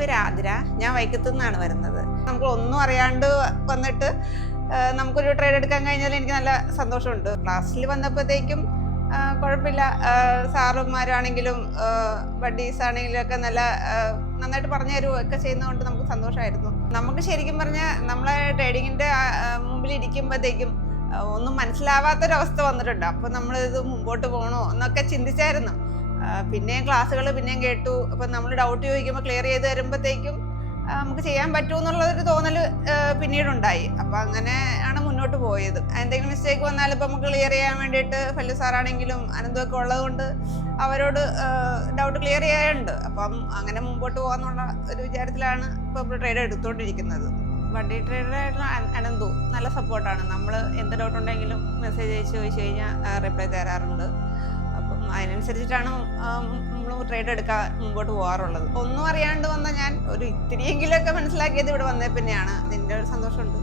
പേര് ആതിര. ഞാൻ വൈക്കത്തു നിന്നാണ് വരുന്നത്. നമുക്ക് ഒന്നും അറിയാണ്ട് വന്നിട്ട് നമുക്കൊരു ട്രേഡ് എടുക്കാൻ കഴിഞ്ഞാൽ എനിക്ക് നല്ല സന്തോഷമുണ്ട്. ക്ലാസ്സിൽ വന്നപ്പോഴത്തേക്കും കുഴപ്പമില്ല. സാറുമാരാണെങ്കിലും ബഡീസ് ആണെങ്കിലും ഒക്കെ നന്നായിട്ട് പറഞ്ഞു തരുമൊക്കെ ചെയ്യുന്നതുകൊണ്ട് നമുക്ക് സന്തോഷമായിരുന്നു. നമുക്ക് ശരിക്കും പറഞ്ഞാൽ നമ്മളെ ട്രേഡിങ്ങിൻ്റെ മുമ്പിൽ ഇരിക്കുമ്പോഴത്തേക്കും ഒന്നും മനസ്സിലാവാത്തൊരവസ്ഥ വന്നിട്ടുണ്ട്. അപ്പോൾ നമ്മളിത് മുമ്പോട്ട് പോകണോ എന്നൊക്കെ ചിന്തിച്ചായിരുന്നു. പിന്നെയും ക്ലാസ്സുകൾ പിന്നെയും കേട്ടു. അപ്പം നമ്മൾ ഡൗട്ട് ചോദിക്കുമ്പോൾ ക്ലിയർ ചെയ്ത് തരുമ്പോഴത്തേക്കും നമുക്ക് ചെയ്യാൻ പറ്റുമെന്നുള്ളൊരു തോന്നൽ പിന്നീടുണ്ടായി. അപ്പം അങ്ങനെ ആണ് മുന്നോട്ട് പോയത്. എന്തെങ്കിലും മിസ്റ്റേക്ക് വന്നാലും ഇപ്പം നമുക്ക് ക്ലിയർ ചെയ്യാൻ വേണ്ടിയിട്ട് ഫെല്ലു സാറാണെങ്കിലും അനന്തമൊക്കെ ഉള്ളതുകൊണ്ട് അവരോട് ഡൗട്ട് ക്ലിയർ ചെയ്യാറുണ്ട്. അപ്പം അങ്ങനെ മുമ്പോട്ട് പോകാന്നുള്ള ഒരു വിചാരത്തിലാണ് ഇപ്പോൾ ട്രേഡ് എടുത്തുകൊണ്ടിരിക്കുന്നത്. വണ്ടി ട്രേഡറായിട്ടുള്ള അനന്തു നല്ല സപ്പോർട്ടാണ്. നമ്മൾ എന്ത് ഡൗട്ട് ഉണ്ടെങ്കിലും മെസ്സേജ് അയച്ച് ചോദിച്ചു കഴിഞ്ഞാൽ റിപ്ലൈ തരാറുണ്ട്. അപ്പം അതിനനുസരിച്ചിട്ടാണ് നമ്മൾ ട്രേഡ് എടുക്കാൻ മുമ്പോട്ട് പോകാറുള്ളത്. ഒന്നും അറിയാണ്ട് വന്ന ഞാൻ ഒരു ഇത്തിരിയെങ്കിലുമൊക്കെ മനസ്സിലാക്കിയത് ഇവിടെ വന്നേ പിന്നെയാണ്. അതിൻ്റെ ഒരു സന്തോഷമുണ്ട്.